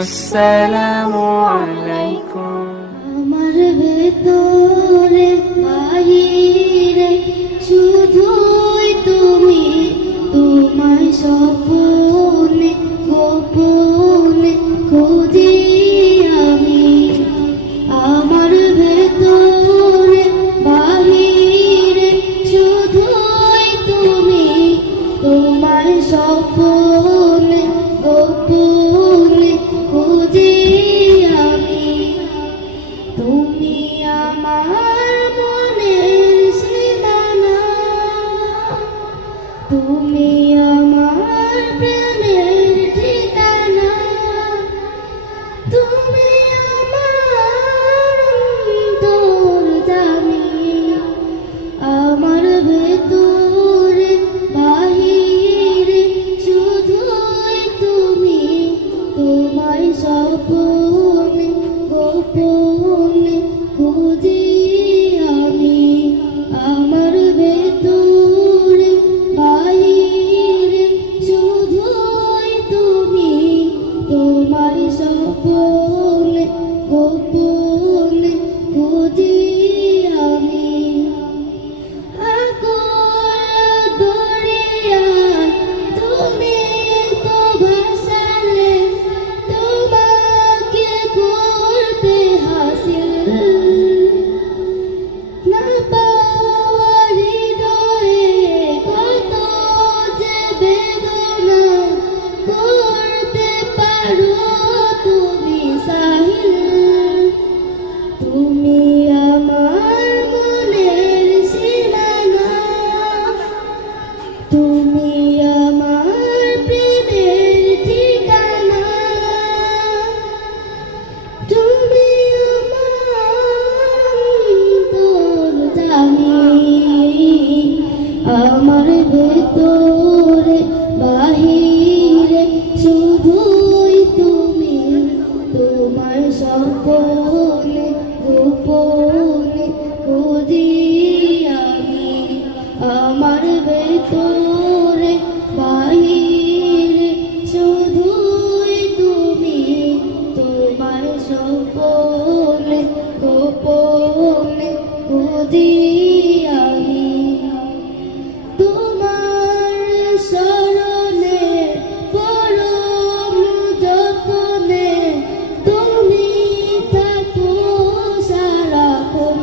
আসসালামু আলাইকুম। আমার ভেতরে বাহিরে শুধুই তুমি, তোমায় স্বপ্নে গোপনে খুঁজি আমি। আমার ভেতরে বাহিরে শুধুই তুমি, তোমায় স্বপ্নে গোপনে খুঁজি আমি। তুমি আমার মনের সীমানা, তুমি আমার প্রেমের ঠিকানা, তুমি আমার অন্তর্যামী। আমার ভেতরে বাহিরে শুধুই তুমি, তোমায় স্বপ্নে গোপনে খুঁজি আমি। আমার ভেতরে বাহিরে শুধুই তুমি, তোমায় স্বপ্নে গোপনে খুঁজি আমি। আকুল দরিয়ায় তুমি তো ভাসালে, তোমাকে করতে হাসিল। না পাওয়া হৃদয়ে কত যে বেদনা, করতে পারো তুমি সাহিল। তুমি আমার মনের সীমানা, তুমি আমার প্রেমের ঠিকানা, তুমি আমার অন্তর্যামী। আমার ভেতরে বাহিরে শুধুই তুমি, তোমার স্বপ্নে গোপনে খুঁজি আমি। আমার ভেতরে বাহিরে শুধুই তুমি, তোমার স্বপ্নে গোপনে খুঁজি আমি। তোমার শরণে পরম যতনে তুমি থাকো সারাক্ষণ।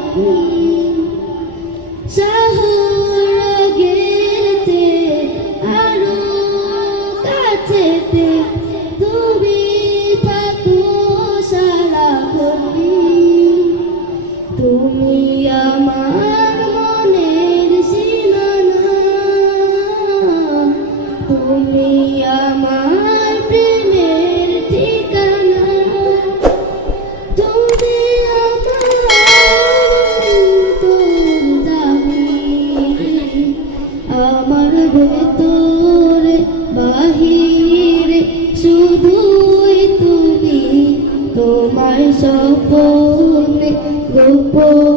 শহর গেতে আরো কাছেতে তুমি থাকো সারাক্ষণ। তুমি আমার মনের সীমানা, তুমি আমার প্রেমের ঠিকানা, তুমি আমার অন্তর্যামী। আমার ভেতরে বাহিরে শুধুই তুমি, তোমায় স্বপ্নে গোপনে